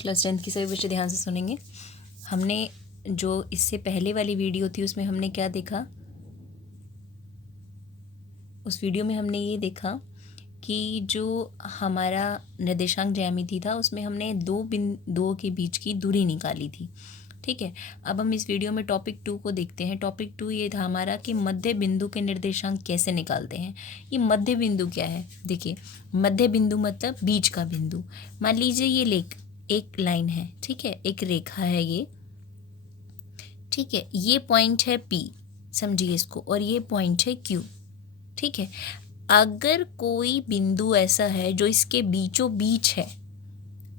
Class 10 की सभी बच्चे ध्यान से सुनेंगे। हमने जो इससे पहले वाली वीडियो थी उसमें हमने क्या देखा, उस वीडियो में हमने ये देखा कि जो हमारा निर्देशांक ज्यामिति था उसमें हमने दो के बीच की दूरी निकाली थी। ठीक है, अब हम इस वीडियो में टॉपिक 2 को देखते हैं। टॉपिक 2 ये था हमारा कि मध्य बिंदु के निर्देशांक कैसे निकालते हैं। ये मध्य बिंदु क्या है, देखिए मध्य बिंदु मतलब बीच का बिंदु। मान लीजिए ये एक लाइन है, ठीक है, एक रेखा है ये, ठीक है, ये पॉइंट है P, समझिए इसको, और ये पॉइंट है Q। ठीक है, अगर कोई बिंदु ऐसा है जो इसके बीचों बीच है,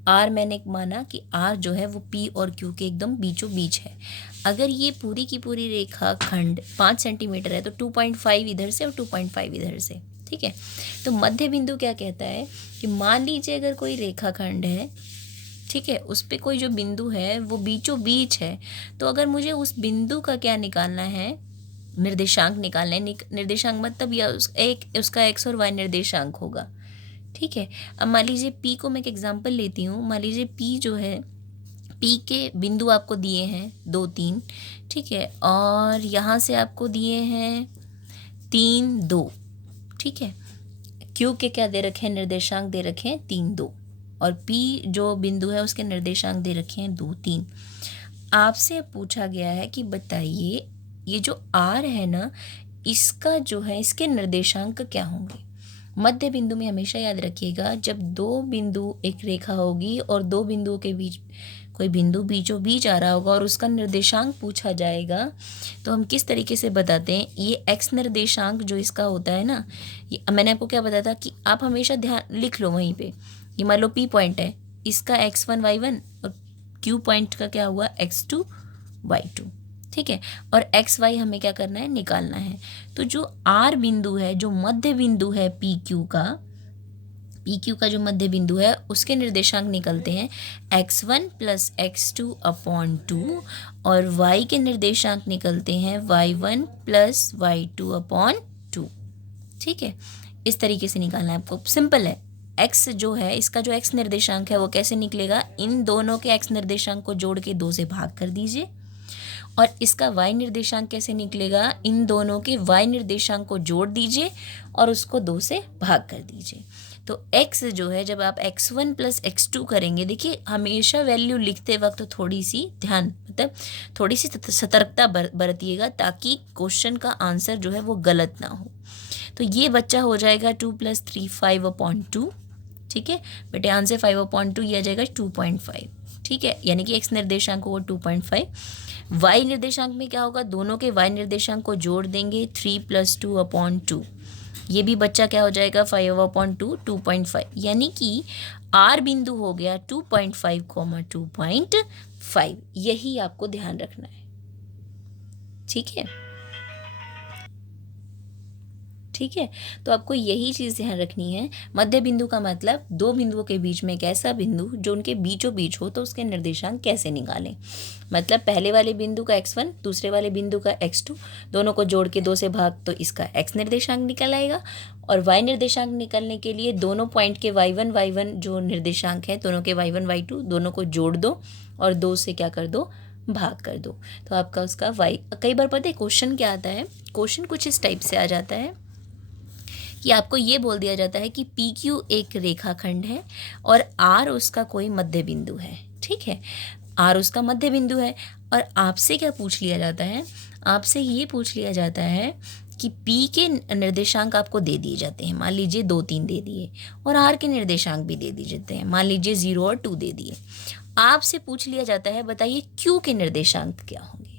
R मैंने माना कि R जो है वो P और Q के एकदम बीचों बीच है। अगर ये पूरी की पूरी रेखा खंड 5 सेंटीमीटर है तो 2.5 इधर से और 2.5 इधर से। ठीक है, तो मध्य बिंदु क्या कहता है कि मान लीजिए अगर कोई रेखा खंड है, ठीक है, उस पर कोई जो बिंदु है वो बीचों बीच है, तो अगर मुझे उस बिंदु का क्या निकालना है, निर्देशांक निकालना है। निर्देशांक मतलब या उसका x और y निर्देशांक होगा। ठीक है, अब मान लीजिए P को मैं एक एग्जांपल लेती हूँ। मान लीजिए P जो है, P के बिंदु आपको दिए हैं 2 3, ठीक है, और यहाँ से आपको दिए हैं 3 2। ठीक है, Q के क्या दे रखे हैं, निर्देशांक दे रखे हैं 3 2, और P जो बिंदु है उसके निर्देशांक दे रखे हैं 2 3। आपसे पूछा गया है कि बताइए ये जो R है ना, इसका जो है इसके निर्देशांक क्या होंगे। मध्य बिंदु में हमेशा याद रखिएगा, जब दो बिंदु एक रेखा होगी और दो बिंदुओं के बीच कोई बिंदु बीचों बीच आ रहा होगा और उसका निर्देशांक पूछा जाएगा, तो हम किस तरीके से बताते हैं। ये x निर्देशांक जो इसका होता है ना, ये मैंने आपको क्या बताया था कि आप हमेशा ध्यान लिख लो वहीं पे। ये मान लो P पॉइंट है, इसका x1 y1 और Q पॉइंट का क्या हुआ x2 y2। ठीक है, और एक्स वाई हमें क्या करना है, निकालना है। तो जो R बिंदु है, जो मध्य बिंदु है पी क्यू का जो मध्य बिंदु है, उसके निर्देशांक निकलते हैं x1 प्लस x2/2 और y के निर्देशांक निकलते हैं y1 प्लस y2/2। ठीक है, इस तरीके से निकालना है आपको, सिंपल है। x जो है, इसका जो x निर्देशांक है वो कैसे निकलेगा, इन दोनों के x निर्देशांक को जोड़ के 2 से भाग कर दीजिए। और इसका y निर्देशांक कैसे निकलेगा, इन दोनों के y निर्देशांक को जोड़ दीजिए और उसको 2 से भाग कर दीजिए। तो x जो है, जब आप x1 प्लस x2 करेंगे, देखिए हमेशा वैल्यू लिखते वक्त थोड़ी सी ध्यान, मतलब थोड़ी सी सतर्कता बरतिएगा ताकि क्वेश्चन का आंसर जो है वो गलत ना हो। तो ये बच्चा हो जाएगा 2 + 3 5/2। ठीक है बेटे, आंसर 5/2 ये आ जाएगा 2.5। ठीक है, यानी कि x निर्देशांक होगा 2.5। y निर्देशांक में क्या होगा, दोनों के y निर्देशांक को जोड़ देंगे 3 + 2/2। ये भी बच्चा क्या हो जाएगा 5/2 2.5, यानी कि R बिंदु हो गया 2.5, 2.5। यही आपको ध्यान रखना है। ठीक है, ठीक है, तो आपको यही चीज़ ध्यान रखनी है। मध्य बिंदु का मतलब दो बिंदुओं के बीच में एक ऐसा बिंदु जो उनके बीचों बीच हो, तो उसके निर्देशांक कैसे निकालें। मतलब पहले वाले बिंदु का x1, दूसरे वाले बिंदु का x2, दोनों को जोड़ के 2 से भाग तो इसका x निर्देशांक निकल आएगा। और y निर्देशांक निकलने के लिए दोनों पॉइंट के y1 जो निर्देशांक है, दोनों के y1 y2 दोनों को जोड़ दो और 2 से क्या कर दो, भाग कर दो, तो आपका उसका y। कई बार पता है क्वेश्चन क्या आता है, क्वेश्चन कुछ इस टाइप से आ जाता है कि आपको ये बोल दिया जाता है कि पी क्यू एक रेखाखंड है और आर उसका कोई मध्य बिंदु है। ठीक है, आर उसका मध्य बिंदु है, और आपसे क्या पूछ लिया जाता है, आपसे ये पूछ लिया जाता है कि पी के निर्देशांक आपको दे दिए जाते हैं। मान लीजिए 2 3 दे दिए, और आर के निर्देशांक भी दे दिए जाते हैं, मान लीजिए 0 और 2 दे दिए। आपसे पूछ लिया जाता है बताइए क्यू के निर्देशांक क्या होंगे।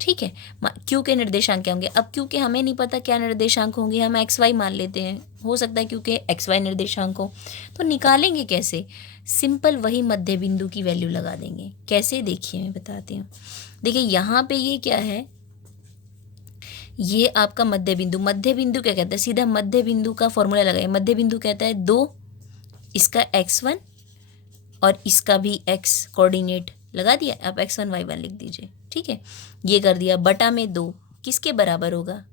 ठीक है, क्यू के निर्देशांक क्या होंगे। अब क्यू के हमें नहीं पता क्या निर्देशांक होंगे, हम एक्स वाई मान लेते हैं, हो सकता है क्योंकि एक्स वाई निर्देशांक हो। तो निकालेंगे कैसे, सिंपल वही मध्य बिंदु की वैल्यू लगा देंगे। कैसे, देखिए मैं बताती हूँ। देखिए यहाँ पे ये क्या है, ये आपका मध्य बिंदु। मध्य बिंदु क्या कहता है, सीधा मध्य बिंदु का फॉर्मूला लगाइए। मध्य बिंदु कहता है 2, इसका x1 और इसका भी x कोऑर्डिनेट लगा दिया, आप x1 y1 लिख दीजिए। ठीक है, ये कर दिया, बटा में 2 किसके बराबर होगा,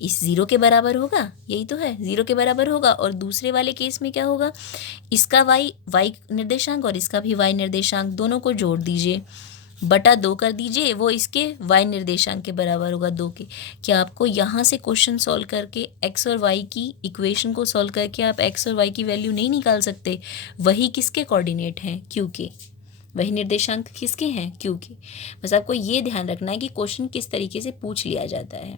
इस ज़ीरो के बराबर होगा, यही तो है, ज़ीरो के बराबर होगा। और दूसरे वाले केस में क्या होगा, इसका वाई निर्देशांक और इसका भी वाई निर्देशांक, दोनों को जोड़ दीजिए, बटा 2 कर दीजिए, वो इसके वाई निर्देशांक के बराबर होगा 2 के। क्या आपको यहाँ से क्वेश्चन सॉल्व करके एक्स और वाई की इक्वेशन को सॉल्व करके आप एक्स और वाई की वैल्यू नहीं निकाल सकते? वही किसके कोऑर्डिनेट हैं, क्यू के, वही निर्देशांक किसके हैं, क्यू के। बस आपको ये ध्यान रखना है कि क्वेश्चन किस तरीके से पूछ लिया जाता है।